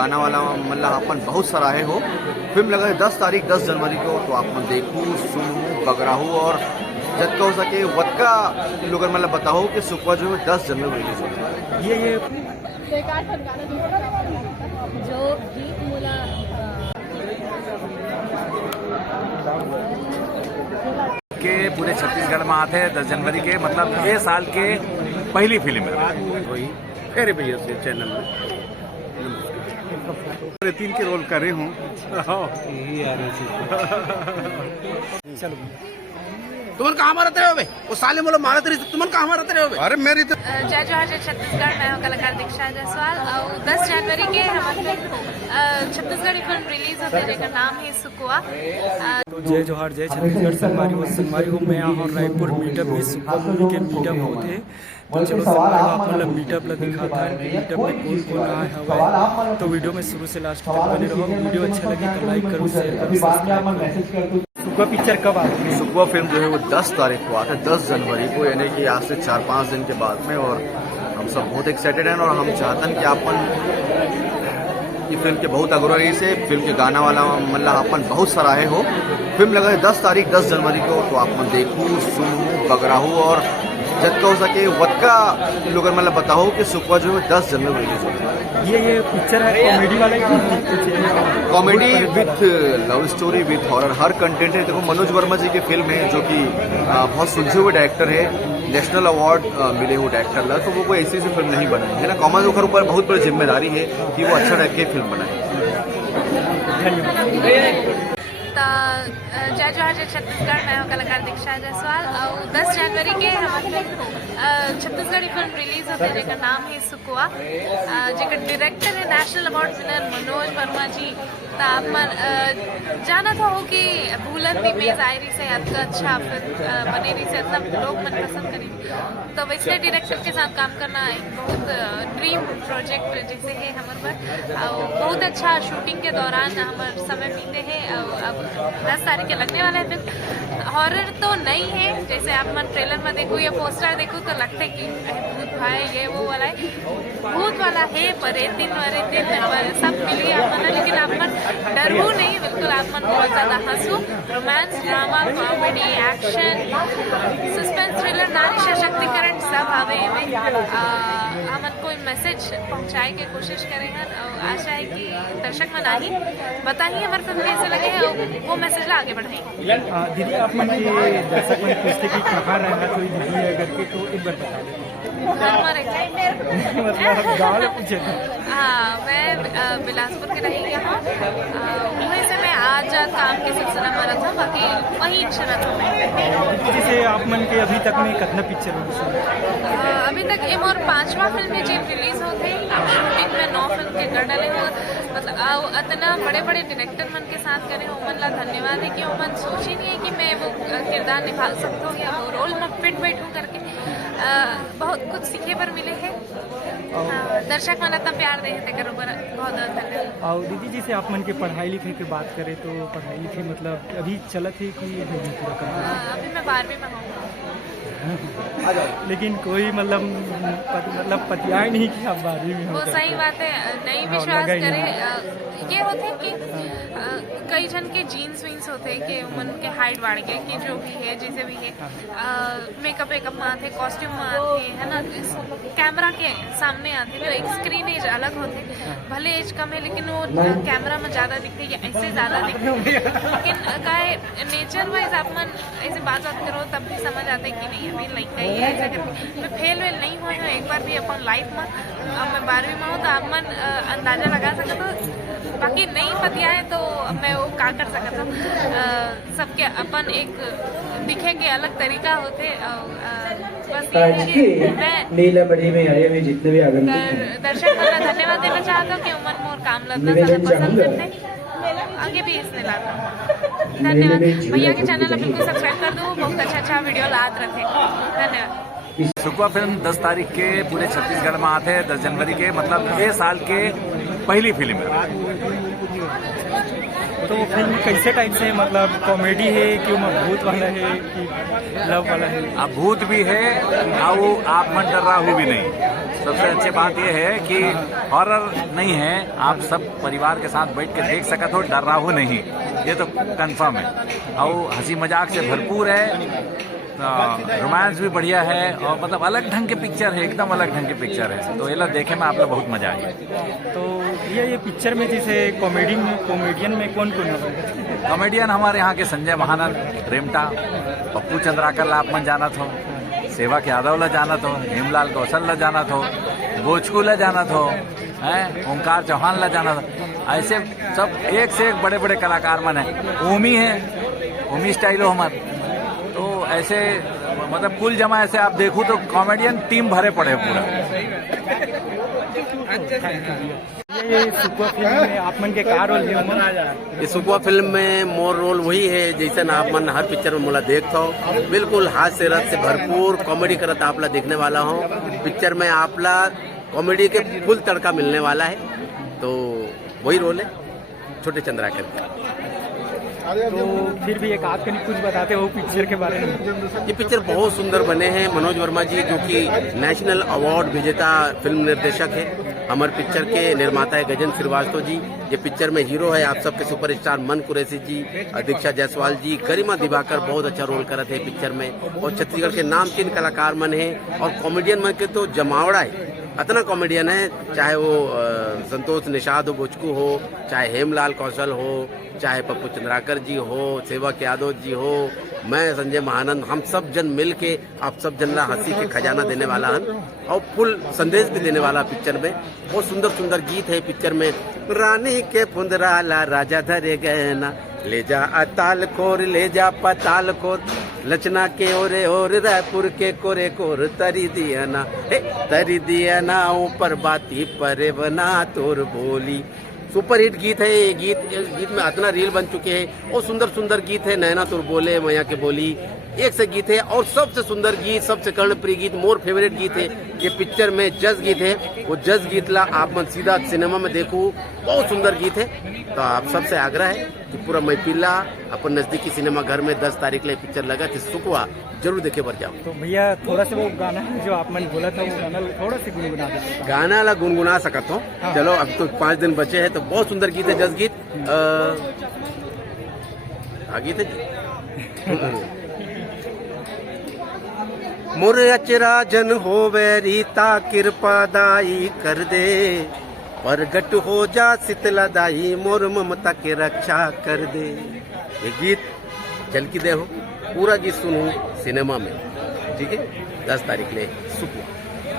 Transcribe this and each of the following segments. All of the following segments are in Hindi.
गाना वाला मतलब अपन बहुत सराहे हो। फिल्म लगा है 10 तारीख 10 जनवरी को, तो आप देखू सुनू बगराहू और जब हो सके वक्का लोग मतलब बताओ कि सुपा जो है 10 जनवरी रिलीज होता है। ये जो गीत मुला के पूरे छत्तीसगढ़ में आते हैं 10 जनवरी के, मतलब ये साल के पहली फिल्म है। वही फेरे भैया से चैनल में 3 के रोल करे हूँ। चलो तुमन कहाँ मारते रहे हो? वो साले मोलो मारते रहे, तुमन कहाँ मारते रहे हो? अरे मेरी तो जय जोहार जय छत्तीसगढ़। मैं हूँ कलाकार दीक्षा जायसवाल और 10 जनवरी के हमारे छत्तीसगढ़ी फिल्म रिलीज होते जेकर नाम है सुकुआ। जय जोहार जय छत्तीसगढ़। संगवारी हो मैं यहाँ और रायपुर मीटअप में सुपर मूवी के मीटअप होते। तो चलो संगवारी आप मतलब मीटअप ला दिखाता है, मीटअप में कौन कौन रहा है हवा। तो वीडियो में शुरू से लास्ट तक बने रहो। वीडियो अच्छा लगे तो लाइक करो, शेयर करो, सब्सक्राइब करो। सुकुआ पिक्चर कब आ रही है? सुकुआ फिल्म जो है वो 10 तारीख को आता है, 10 जनवरी को, यानी कि आज से 4-5 दिन के बाद में। और हम सब बहुत एक्साइटेड हैं और हम चाहते हैं कि अपन ये फिल्म के बहुत अग्रही से फिल्म के गाना वाला मतलब अपन बहुत सराहे हो। फिल्म लगा है 10 तारीख 10 जनवरी को, तो आप देखू सुनू बगराहू और जब हो सके वक्का लोग मतलब बताओ कि सुपा जो है 10 जनवरी रिलीज होता है। ये पिक्चर है कॉमेडी वाला ही? Comedy with love story with horror, हर कंटेंट है। देखो मनोज वर्मा जी की फिल्म है जो कि बहुत सुलझे हुए डायरेक्टर है, नेशनल अवार्ड मिले हुए डायरेक्टर ला, तो वो कोई ऐसी फिल्म नहीं बनाई है ना। कॉमन लोग ऊपर बहुत बड़ी जिम्मेदारी है कि वो अच्छा टाइप की फिल्म बनाए। जय जोहार जय छत्तीसगढ़। मैं हूँ कलाकार दीक्षा जायसवाल और 10 जनवरी के हमारे छत्तीसगढ़ी फिल्म रिलीज होते जेकर नाम है सुकुआ। जेकर डायरेक्टर है national award winner Manoj Verma ji. तो आप जाना था हो कि भूलन दी मेज आयरी से आपका अच्छा बने रही से इतना लोग मन पसंद करें, तो वैसे डायरेक्टर के साथ काम करना एक बहुत ड्रीम प्रोजेक्ट जैसे है हमारे पर। बहुत अच्छा शूटिंग के दौरान हमारे समय बीते हैं। अब 10 तारीख के लगने वाला है फिल्म। हॉरर तो नहीं है, जैसे आप मन ट्रेलर में देखो या पोस्टर देखो तो लगता है कि भूत भाई ये वो वाला है, भूत वाला है पर दिन सब मिली आप मन, लेकिन आप मन डरू नहीं, बिल्कुल आप मन बहुत ज्यादा हंसो। Romance, drama, comedy, action, suspense, thriller, नारी सशक्तिकरण सब आवे में। हम कोई मैसेज पहुंचाए के कोशिश करेंगे और आशा है कि दर्शक मन आई बताइए हमारे फिल्म कैसे लगे हैं और वो मैसेज ला आगे बढ़ाएंगे। दीदी आप मन के दर्शक मन पूछते कि कहाँ रहना कोई दीदी है करके, तो एक बार बता दें। मतलब गाँव पूछे। हाँ, मैं बिलासपुर के रही यहाँ, वहीं से मैं आज काम के सिलसिला में रहा था, बाकी वहीं शरत हूँ। जैसे आप मन के अभी तक में कितना पिक्चर हो? अभी तक ये मोर 5वां फिल्म है जो रिलीज हो गई। शूटिंग में 9 फिल्म के कर डाले हो, मतलब इतना बड़े बड़े डायरेक्टर मन के साथ करे हो, मन ला धन्यवाद है कि वो मन सोच ही नहीं है कि मैं वो किरदार निभा सकता हूँ या वो रोल में फिट बैठूँ करके। बहुत कुछ सीखे पर मिले हैं। दर्शक मन इतना प्यार दे हैं, बहुत बहुत धन्यवाद। और दीदी जैसे आप मन के पढ़ाई लिखाई की बात करें तो पढ़ाई लिखाई मतलब अभी चलत है कि नहीं पूरा कर? अभी मैं 12वीं में हूँ। लेकिन कोई मतलब पतिया नहीं कि आप 12वीं में हो। वो सही बात है, नहीं विश्वास करे। ये होते हैं कि कई जन के जीन्स वीन्स होते हैं कि उनके हाइट बढ़ गए कि जो भी है जैसे भी है, मेकअप वेकअप में आते, कॉस्ट्यूम में आते है ना, कैमरा के सामने आते, जो एक स्क्रीन एज अलग होते, भले एज कम है लेकिन वो कैमरा में ज़्यादा दिखते या ऐसे ज़्यादा दिखते। लेकिन काय नेचर वाइज आप मन ऐसे बात करो तब भी समझ आता है कि नहीं अभी लड़का ही है, ऐसा करके। मैं फेल वेल नहीं हुई हूँ एक बार भी अपन लाइफ में। मैं 12वीं में हूँ तो आप मन अंदाजा लगा सकते हो, बाकी नहीं पतिया है तो मैं वो क्या कर सकता हूँ। सबके अपन एक दिखे के अलग तरीका होते। बस नीला बड़ी में आए हुए जितने भी दर्शक को मैं धन्यवाद देना चाहता हूँ कि उमर मोर काम लगता पसंद करते, आगे भी इसने लाता हूँ। धन्यवाद। भैया के चैनल बिल्कुल सब्सक्राइब कर दो, बहुत अच्छा वीडियो लात रखे। धन्यवाद। सुकुआ फिल्म 10 तारीख के पूरे छत्तीसगढ़ में आते हैं, 10 जनवरी के, मतलब ये साल के पहली फिल्म है। तो वो फिल्म कैसे टाइप से है, मतलब कॉमेडी है कि भूत वाला है कि लव वाला है? अब भूत भी है और आप मन डर रहा हूँ भी नहीं। सबसे अच्छी बात यह है कि हॉरर नहीं है, आप सब परिवार के साथ बैठ के देख सकते हो, डरावू नहीं, ये तो कंफर्म है। और हंसी मजाक से भरपूर है, रोमांस भी बढ़िया है, और मतलब अलग ढंग के पिक्चर है, एकदम अलग ढंग की पिक्चर है। तो ये लोग देखे में आप लोग बहुत मजा आएगा। तो ये पिक्चर में जैसे कॉमेडियन में कौन कौन है? कॉमेडियन हमारे यहाँ के संजय महानंद, रेमटा, पप्पू चंद्राकर ला आप मन जानत हो, सेवक यादव ला जानत हो, हेमलाल कौशल ला जानत हो, बोचकू ला जानत हो, हैं ओंकार चौहान ला जानत हो, ऐसे सब एक से एक बड़े बड़े कलाकार मन है। ओमी है, ओमी स्टाइलो हमारे, तो ऐसे मतलब कुल जमा ऐसे आप देखो तो कॉमेडियन टीम भरे पड़े पूरा। ये सुकुआ फिल्म में आप मन के का रोल है? ये सुकुआ फिल्म में मोर रोल वही है जैसे ना आप मन हर पिक्चर में मोला देखता हो, बिल्कुल हास्य रस से भरपूर कॉमेडी करत आपला देखने वाला हो। पिक्चर में आपला कॉमेडी के फुल तड़का मिलने वाला है, तो वही रोल है छोटे चंद्राकर का। तो फिर भी एक आप कुछ बताते हो पिक्चर के बारे में? ये पिक्चर बहुत सुंदर बने हैं। मनोज वर्मा जी जो कि नेशनल अवार्ड विजेता फिल्म निर्देशक है, हमारे पिक्चर के निर्माता है गजेंद्र श्रीवास्तव जी। ये पिक्चर में हीरो है आप सबके सुपरस्टार मन कुरैशी जी, दीक्षा जायसवाल जी, गरिमा दिवाकर बहुत अच्छा रोल करते हैं पिक्चर में, और छत्तीसगढ़ के नामचीन कलाकार मन है, और कॉमेडियन मन के तो जमावड़ा है, इतना कॉमेडियन है, चाहे वो संतोष निषाद हो, बोचकू हो, चाहे हेमलाल कौशल हो, चाहे पप्पू चंद्राकर जी हो, सेवक यादव जी हो, मैं संजय महानंद, हम सब जन मिल के आप सब जन ला हंसी के खजाना देने वाला है और फुल संदेश भी देने वाला पिक्चर में। बहुत सुंदर सुंदर गीत है पिक्चर में। रानी के फुंदराला राजा धरे गए ना, ले जा अताल खोर ले जा पताल खोर, लचना के ओरे और रायपुर के कोरे कोर, तरी दिया ना तरी दिया ना ऊपर बाती परे बना तोर बोली। सुपर हिट गीत है ये गीत में इतना रील बन चुके हैं, और सुंदर सुंदर गीत है, नैना तुर बोले मैया के बोली, एक से गीत है, और सबसे सुंदर गीत, सबसे कर्णप्रिय गीत, मोर फेवरेट गीत है ये पिक्चर में जज गीत है। वो जज गीत ला आप मन सीधा सिनेमा में देखो, बहुत सुंदर गीत है। तो आप सबसे आग्रह है कि पूरा महफिला अपन नजदीकी सिनेमा घर में 10 तारीख ले पिक्चर लगा थी सुकुआ, जरूर देखे पर जाओ। तो भैया थोड़ा सा वो गाना जो आप मन बोला था, वो गाना थोड़ा सा गुनगुना दो। गाना ला गुनगुना सकता हूँ। हाँ। चलो अब तो 5 दिन बचे हैं, तो बहुत सुंदर गीत है जज गीत। गीत है मोर अचरा जन होवे रीता कृपा दाई कर दे, प्रगट हो जा शीतला दाई मोर ममता के रक्षा कर दे। ये गीत चल की दे हो, पूरा गीत सुनो सिनेमा में, ठीक है? 10 तारीख ले सुकुआ।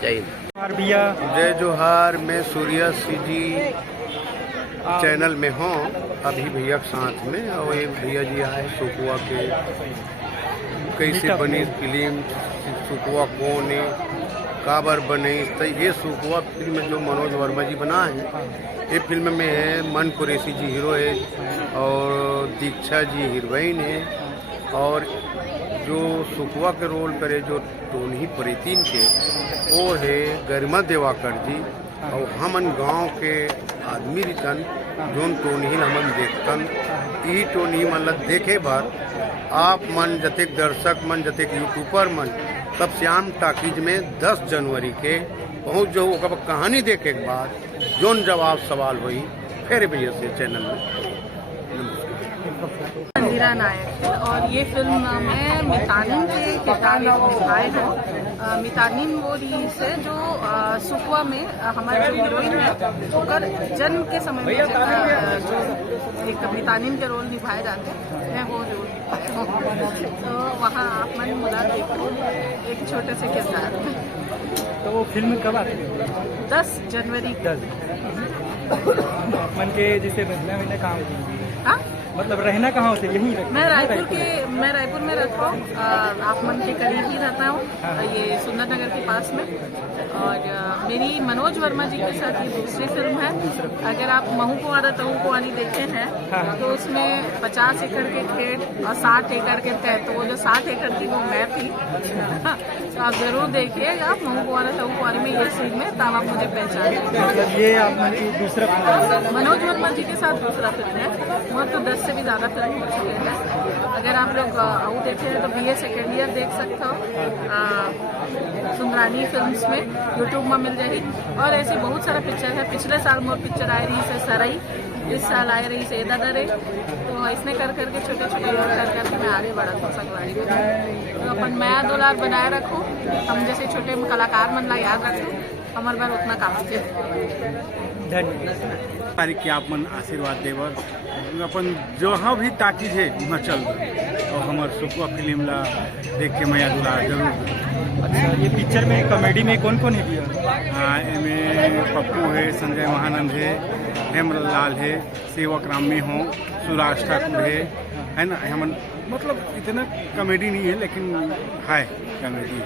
जय हिंद। भैया जय जोहार। मैं सूर्या जी चैनल में हूँ अभी भैया के साथ में, और एक भैया जी आए सुकुआ के कैसे बनी फिल्म, सुकुआ कौन है, काबर बने, तो ये सुकुआ फिल्म जो मनोज वर्मा जी बना है, ये फिल्म में है मन कुरैशी जी हीरो है, और दीक्षा जी हीरोइन है, और जो सुकुआ के रोल करे जो टोनी परितीन के वो है गरिमा दिवाकर जी। और हमन गांव के आदमी रितन जोन टोनी हमन देखतन, यही टोनी मतलब देखे बार आप मन जतेक दर्शक मन जतेक यूट्यूबर मन सब श्याम टाकीज में 10 जनवरी के पहुँच जो कहानी देखे के बाद जोन जवाब सवाल हुई फिर भैया से चैनल में। मंदिरा नायक, और ये फिल्म में मितानिन के किरदार निभाए हैं। मितानिन वो रही से जो सुकुआ में हमारे जो हीरोइन है ओकर जन्म के समय में जो एक मितानिन के रोल निभाए जाते हैं, मैं वो रोल निभाया। तो वहाँ आप मन मुला देखो एक छोटे से किरदार में। तो वो फिल्म कब आती है? 10 जनवरी। 10 मन के जैसे रहना कहाँ होती? हाँ, मतलब रहना कहाँ होते? यहीं मैं रायपुर में रहता हूँ, आप मन के करीब ही रहता हूँ, ये सुंदर नगर के पास में। और मेरी मनोज वर्मा जी के साथ ये दूसरी फिल्म है। अगर आप महू को आदा तहू को आनी देखते हैं तो उसमें 50 एकड़ के खेत और 60 एकड़ के तय, तो वो जो 60 एकड़ थी वो मैं थी। तो आप जरूर देखिएगा महू कुंवारा तहु कुंवारी में ये सीन में तब आप मुझे पहचान लेंगे। मतलब ये आप दूसरा मनोज वर्मा जी के साथ दूसरा फिल्म है। वह तो 10 से भी ज़्यादा फिल्म हो चुके हैं। अगर आप लोग आउट देखे हैं तो BA सेकेंड ईयर देख सकते हो सुंदरानी फिल्म्स में, यूट्यूब में मिल जाएगी। और ऐसी बहुत सारा पिक्चर है। पिछले साल मोर पिक्चर आई रही से सरई, इस साल आई रही से एदा दरे। तो इसने कर करके छोटे छोटे रोल कर करके मैं आगे बढ़ा था संगवारी में। तो अपन नया दुलार बनाए रखो, हम जैसे छोटे कलाकार मन ला याद रखो, हमारे बार उतना काफी है। धन्यवाद। के आप मन आशीर्वाद देवर अपन जहाँ भी ताकि है वहाँ चल दो और हमार सुकुआ फिल्म ला देख के मैं दुलार जरूर। अच्छा, ये पिक्चर में कॉमेडी में कौन कौन है भैया? हाँ, इनमें पप्पू है, संजय महानंद है, हेमलाल है, सेवक राम में हो, सुराज ठाकुर है ना। हम मतलब इतना कॉमेडी नहीं है लेकिन है कॉमेडी।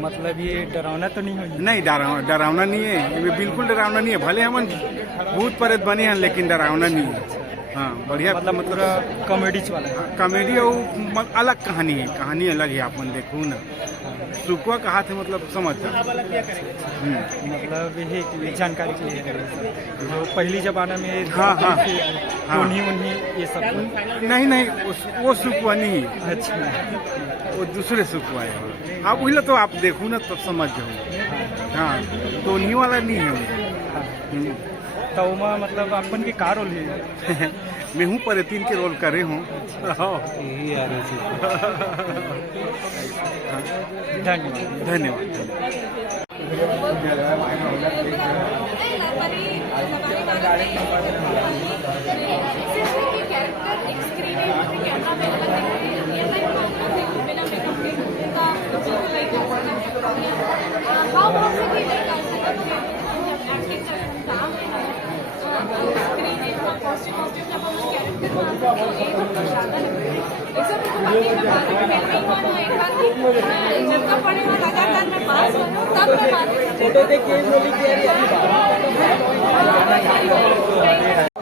मतलब ये डरावना तो नहीं होगी? नहीं, डरावना नहीं है, ये बिल्कुल डरावना नहीं है। भले हम भूत प्रेत बने हैं लेकिन डरावना नहीं है। हाँ, बढ़िया। मतलब कॉमेडी वाला कॉमेडी और अलग कहानी है, कहानी अलग है। आप देखो ना, सुकुआ कहा थे मतलब समझता। मतलब ये जानकारी के लिए जो पहली जमाना में हाँ उन्हीं ये सब नहीं वो सुकुआ नहीं है। अच्छा, वो दूसरे सुकुआ है। आप वही तो आप देखो ना तब समझ जाओ। हाँ, तो उन्हीं वाला नहीं है। तो मतलब अपन के का रोल है? मैं हूँ पर3 के रोल करे हूँ। धन्यवाद।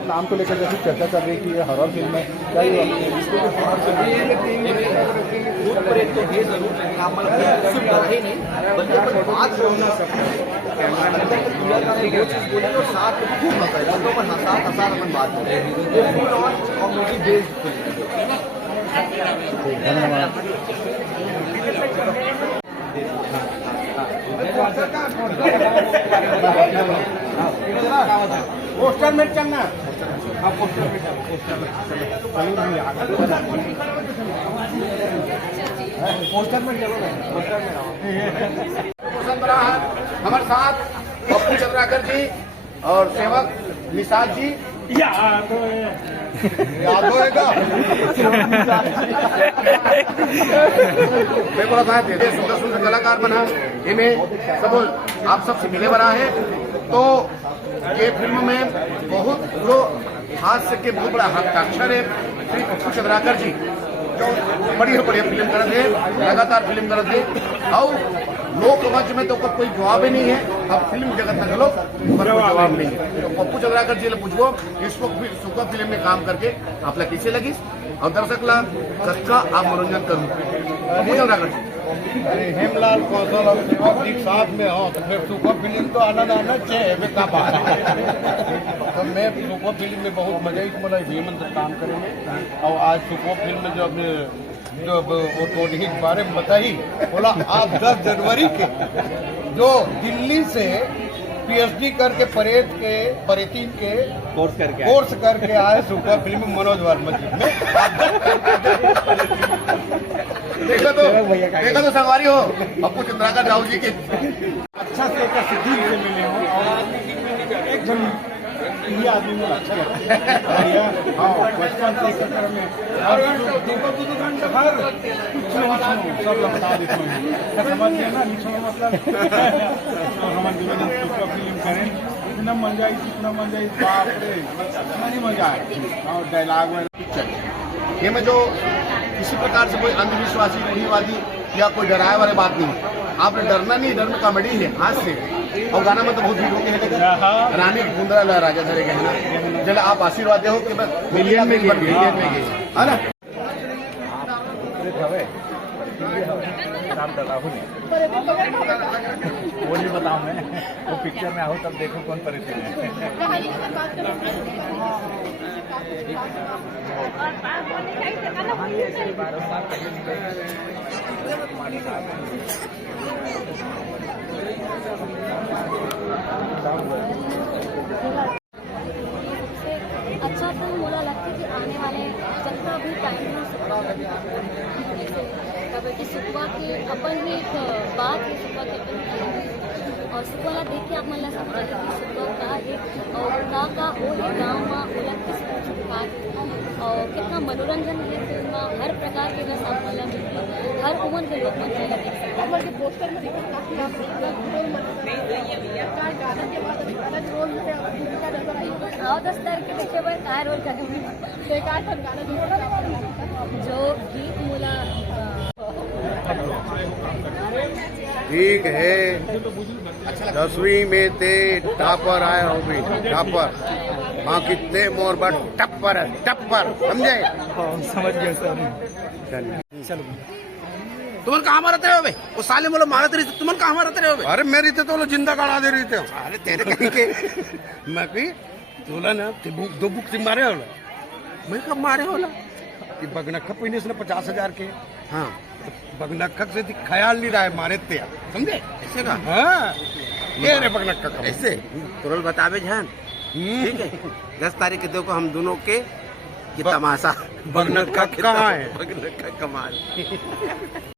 नाम को लेकर जैसे चर्चा चल रही कि ये हॉरर फिल्म है, क्या ये इसको हॉरर फिल्म भूत प्रेत तो है जरूर, आप मतलब सिर्फ डर ही नहीं बल्कि अपन बात बोलना सकते हैं। वो चीज़ बोली और साथ में खूब मजा है, बंदों पर हंसा अपन बात बोल रहे हैं। ये full on comedy based film है। पोस्टर में चलना। पोस्टर में चलो ना, पोस्टर में पसंद रहा है हमारे साथ पप्पू चंद्राकर जी और सेवक निषाद जी। याद होएगा सुंदर सुंदर कलाकार बना इन्हें सब आप सबसे मिले बना है। तो ये फिल्म में बहुत जो हास्य के बहुत बड़ा हस्ताक्षर है श्री पप्पू चंद्राकर जी, जो बढ़िया फिल्म कर रहे लगातार फिल्म कर रहे और लोक मंच में तो कोई जवाब ही नहीं है। अब फिल्म जगत में चलो पर जवाब नहीं है। तो पप्पू चंद्राकर जी पूछो इस वक्त सुपर फिल्म में काम करके आप लोग कैसे लगी और दर्शक ला कच्चा आप मनोरंजन करूँ। पप्पू चंद्राकर जी हेमलाल कौशल और सेवक जी साथ में हो तो फिर सुपर फिल्म तो आनंद आना चाहिए। तो मैं सुपर फिल्म में बहुत मजा ही मतलब हेमंत काम करेंगे। और आज सुपर फिल्म में जो वो बारे में बताई बोला आप 10 जनवरी के जो दिल्ली से PhD करके परेतीन के कोर्स करके आए सुपर फिल्म मनोज वर्मा जी में देखो तो संगवारी हो पप्पू चंद्राकर राव जी के अच्छा से सिद्धि से मिले हो और एकदम ये आदमी में अच्छा लगता है। हाँ, बचपन से कतर में और हर सब लगता देखो समझ गए ना निछो मतलब हमारे जीवन में फिल्म करें इतना मजा आई बाप रे इतना नहीं मजा आए। और डायलॉग में पिक्चर ये में जो किसी प्रकार से कोई अंधविश्वासी रूढ़ीवादी या कोई डराए वाली बात नहीं। आपने डरना नहीं, डर में कॉमेडी है आज से। और गाना में तो बहुत भीड़ होगी है रानी कुंदरा ला राजा धरे गहना जब आप आशीर्वाद दे हो कि मिलियन में गई है ना। नाम राहुल है। वो नहीं बताऊँ मैं, वो पिक्चर में आओ तब देखो कौन परेशान है। अच्छा फिल्म मुझे लगता है कि आने वाले जितना भी टाइम में जैसे सुखवा के अपन ही एक बात है, सुखवा के अपन और सुखवाला देख के आप मन ला समझ कि सुखवा का एक और का हो है गाँव में ओला किस प्रकार और कितना मनोरंजन है फिल्म में, हर प्रकार के रस आप मन मिलती, हर उम्र के लोग मन देख सकते पोस्टर में और 10 तारीख के पीछे पर काय रोल करेंगे जो गीत मुला ठीक है, 10वीं में ते टॉपर आए हो भी टॉपर, माँ कितने मोर बट टप्पर है टप्पर, समझे? समझ गया सर। चलो तुमन कहाँ मारते रहे हो बे? वो साले मोलो मारते रही, तुमन कहाँ मारते रहे हो बे? अरे मेरी तो जिंदा गाड़ा दे रही थे। अरे तेरे कहीं के मैं कही तोला ना दो बुक से मारे होला, मैं कब मारे होला? कि बगनखा पहिने से 50,000 के, हाँ बगनखा से ख्याल नहीं रहा है मारे ते, समझे? ऐसे का? हाँ ये रे बगनखा का ऐसे तुरंत बतावे जान, ठीक है? 10 तारीख के देखो हम दोनों के ये तमाशा बगनखा कहाँ है? बगनखा कमाल।